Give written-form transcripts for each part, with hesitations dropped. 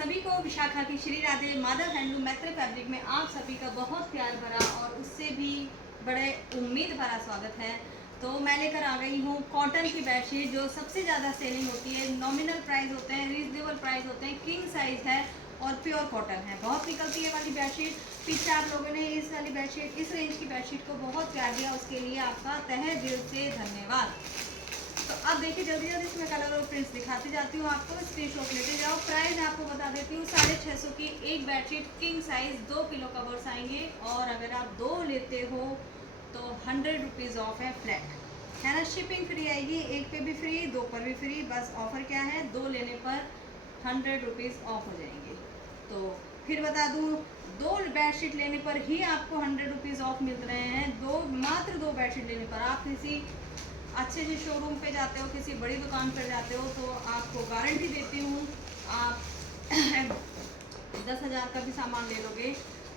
सभी को विशाखा की श्री राधे माधव हैंडलूम मैत्री फैब्रिक में आप सभी का बहुत प्यार भरा और उससे भी बड़े उम्मीद भरा स्वागत है। तो मैं लेकर आ गई हूँ कॉटन की बेडशीट जो सबसे ज़्यादा सेलिंग होती है। नॉमिनल प्राइस होते हैं, रीजनेबल प्राइस होते हैं, किंग साइज है और प्योर कॉटन है। बहुत निकलती है वाली बेडशीट। पीछे आप लोगों ने इस वाली बेडशीट, इस रेंज की बेडशीट को बहुत प्यार दिया, उसके लिए आपका तहे दिल से धन्यवाद। तो अब देखिए जल्दी जल्दी इसमें कलर और प्रिंट्स दिखाती जाती हूँ आपको, स्क्रीनशॉट लेते जाओ। प्राइस मैं आपको बता देती हूँ 650 की एक bedsheet king size 2 pillow covers आएंगे और अगर आप 2 लेते हो तो 100 रुपीज़ ऑफ है फ्लैट, है ना। शिपिंग फ्री आएगी, एक पे भी फ्री, 2 पर भी फ्री। बस ऑफर क्या है, 2 लेने पर 100 रुपीज़ ऑफ हो जाएंगे। तो फिर बता दूँ, 2 बेडशीट लेने पर ही आपको 100 रुपीज़ ऑफ मिल रहे हैं। मात्र 2 बेडशीट लेने पर। आप किसी अच्छे से शोरूम पे जाते हो, किसी बड़ी दुकान पर जाते हो तो आपको गारंटी देती हूँ, आप 10,000 का भी सामान ले लोगे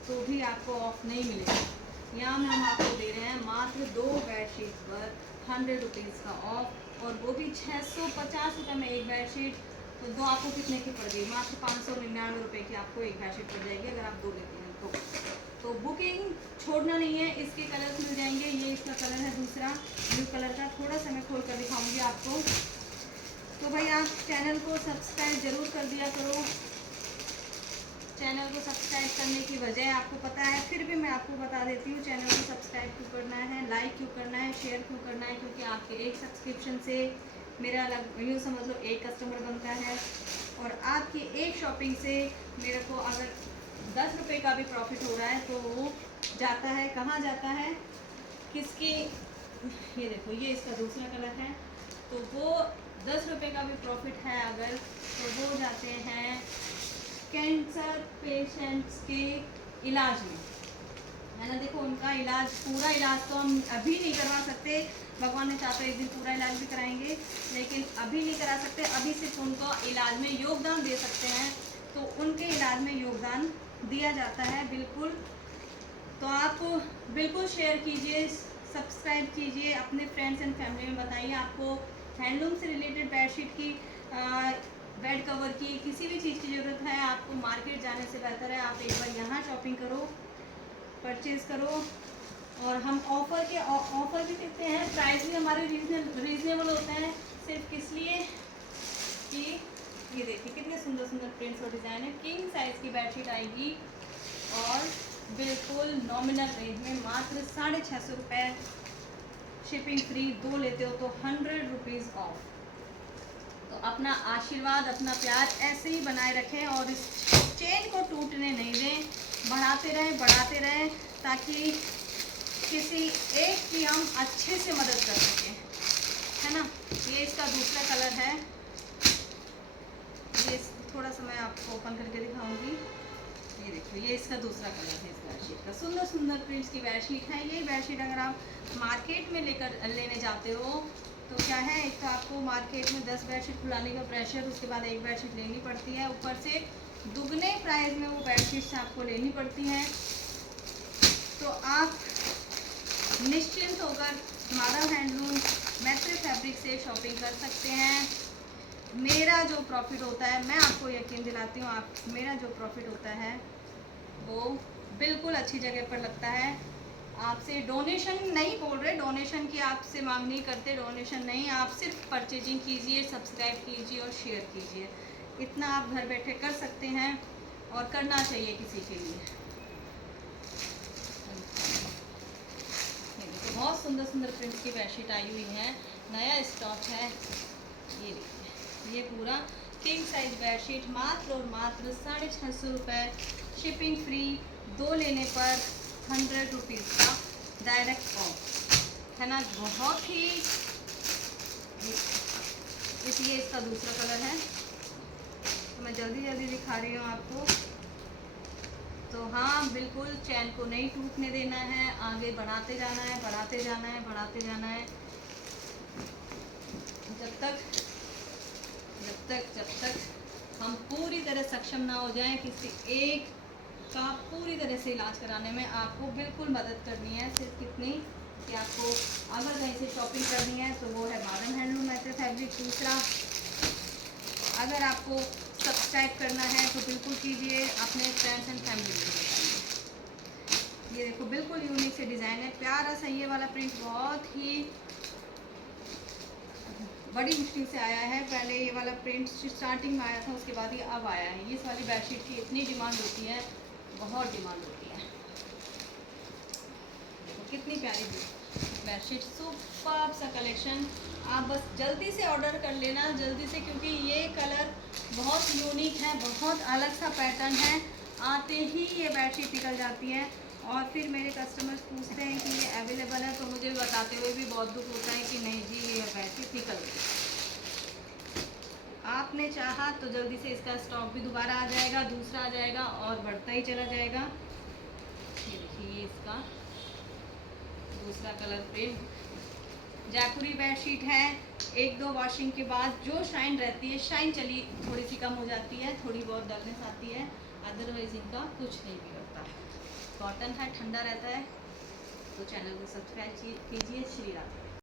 तो भी आपको ऑफ नहीं मिलेगा। यहाँ में हम आपको दे रहे हैं मात्र 2 बेडशीट पर 100 रुपीज़ का ऑफ, और वो भी 650 रुपये में एक बेडशीट। तो 2 आपको कितने की पड़ गई, मात्र 599 रुपये की आपको एक बेडशीट पड़ जाएगी अगर आप 2 लेते हैं तो बुकिंग छोड़ना नहीं है। इसके कलर्स मिल जाएंगे। ये इसका कलर है दूसरा, ब्लू कलर का। थोड़ा सा मैं खोल कर दिखाऊंगी आपको। तो भाई आप चैनल को सब्सक्राइब जरूर कर दिया करो। चैनल को सब्सक्राइब करने की वजह आपको पता है, फिर भी मैं आपको बता देती हूँ चैनल को सब्सक्राइब क्यों करना है, लाइक क्यों करना है, शेयर क्यों करना है। क्योंकि आपके एक सब्सक्रिप्शन से मेरा यूँ समझ लो एक कस्टमर बनता है, और आपकी एक शॉपिंग से मेरे को अगर 10 रुपये का भी प्रॉफिट हो रहा है तो वो जाता है, कहाँ जाता है, किसकी, ये देखो ये इसका दूसरा कलर है। तो वो 10 रुपये का भी प्रॉफिट है अगर, तो वो जाते हैं कैंसर पेशेंट्स के इलाज में, है ना। देखो उनका इलाज, पूरा इलाज तो हम अभी नहीं करवा सकते, भगवान ने चाहते एक दिन पूरा इलाज भी कराएंगे, लेकिन अभी नहीं करा सकते। अभी सिर्फ उनको इलाज में योगदान दे सकते हैं, तो उनके इलाज में योगदान दिया जाता है बिल्कुल। तो आप बिल्कुल शेयर कीजिए, सब्सक्राइब कीजिए, अपने फ्रेंड्स एंड फैमिली में बताइए। आपको हैंडलूम से रिलेटेड बेडशीट की, बेड कवर की, किसी भी चीज़ की ज़रूरत है, आपको मार्केट जाने से बेहतर है आप एक बार यहाँ शॉपिंग करो, परचेज़ करो। और हम ऑफ़र भी देते हैं, प्राइस भी हमारे रीजनेबल होते हैं। सिर्फ किस लिए कि ये देखिए कितने सुंदर सुंदर प्रिंट्स और डिज़ाइन है। किंग साइज़ की बेडशीट आएगी और बिल्कुल नॉमिनल रेंज में मात्र 650 रुपये, शिपिंग फ्री। 2 लेते हो तो 100 रुपीज़ ऑफ। तो अपना आशीर्वाद, अपना प्यार ऐसे ही बनाए रखें और इस चेन को टूटने नहीं दें, बढ़ाते रहें ताकि किसी एक की हम अच्छे से मदद कर सकें, है ना। ये इसका दूसरा कलर है, ये थोड़ा सा मैं आपको ओपन करके दिखाऊंगी। ये देखो ये इसका दूसरा कलर है इस बेडशीट का। सुंदर सुंदर प्रिंट्स की बेडशीट है। ये बेडशीट अगर आप मार्केट में लेने जाते हो तो क्या है, एक तो आपको मार्केट में 10 बेडशीट खुलाने का प्रेशर, उसके बाद एक बेडशीट लेनी पड़ती है, ऊपर से दुगने प्राइस में वो बेडशीट्स आपको लेनी पड़ती हैं। तो आप निश्चिंत होकर माधव हैंडलूम मैत्री फैब्रिक से शॉपिंग कर सकते हैं। मेरा जो प्रॉफिट होता है, मैं आपको यकीन दिलाती हूँ, आप मेरा जो प्रॉफिट होता है वो बिल्कुल अच्छी जगह पर लगता है। आपसे डोनेशन नहीं बोल रहे, डोनेशन की आपसे मांग नहीं करते, डोनेशन नहीं, आप सिर्फ परचेजिंग कीजिए, सब्सक्राइब कीजिए और शेयर कीजिए। इतना आप घर बैठे कर सकते हैं और करना चाहिए किसी के लिए। बहुत सुंदर सुंदर प्रिंट्स की बेडशीट आई हुई है, नया स्टॉक है। ये देखिए ये पूरा किंग साइज बेडशीट मात्र और मात्र 650 रुपये, शिपिंग फ्री। 2 लेने पर 100 रुपीज़ का डायरेक्ट ऑफ, है ना। बहुत ही इसलिए इसका दूसरा कलर है, तो मैं जल्दी जल्दी दिखा रही हूँ आपको। तो हाँ बिल्कुल चैन को नहीं टूटने देना है, आगे बढ़ाते जाना है, बढ़ाते जाना है, बढ़ाते जाना है, जब तक हम पूरी तरह सक्षम ना हो जाएं किसी एक का पूरी तरह से इलाज कराने में। आपको बिल्कुल मदद करनी है, सिर्फ कितनी कि आपको अगर कहीं से शॉपिंग करनी है तो वो है माधव हैंडलूम मैत्री फैब्रिक। दूसरा, अगर आपको सब्सक्राइब करना है तो बिल्कुल कीजिए, अपने फ्रेंड्स एंड फैमिली में बताइए। ये देखो बिल्कुल यूनिक से डिज़ाइन है, प्यारा सा ये वाला प्रिंट बहुत ही बड़ी मुश्किल से आया है। पहले ये वाला प्रिंट स्टार्टिंग में आया था, उसके बाद ये अब आया है। इस वाली बेडशीट की इतनी डिमांड होती है, बहुत डिमांड होती है। देखो कितनी प्यारी बेडशीट, सुपर्ब सा कलेक्शन। आप बस जल्दी से ऑर्डर कर लेना, जल्दी से, क्योंकि ये कलर बहुत यूनिक है, बहुत अलग सा पैटर्न है। आते ही ये बेडशीट निकल जाती है और फिर मेरे कस्टमर्स पूछते हैं कि ये अवेलेबल है, तो मुझे बताते हुए भी बहुत दुख होता है कि नहीं जी ये बेडशीट निकल गई। आपने चाहा तो जल्दी से इसका स्टॉक भी दोबारा आ जाएगा, दूसरा आ जाएगा और बढ़ता ही चला जाएगा। ये देखिए इसका दूसरा कलर प्रिंट, जयपुरी बेडशीट है। एक दो वॉशिंग के बाद जो शाइन रहती है, शाइन चली थोड़ी सी कम हो जाती है, थोड़ी बहुत डलनेस आती है, अदरवाइज इनका कुछ नहीं बिगड़ता है। कॉटन है, ठंडा रहता है। तो चैनल को सब्सक्राइब कीजिए। श्री राधे।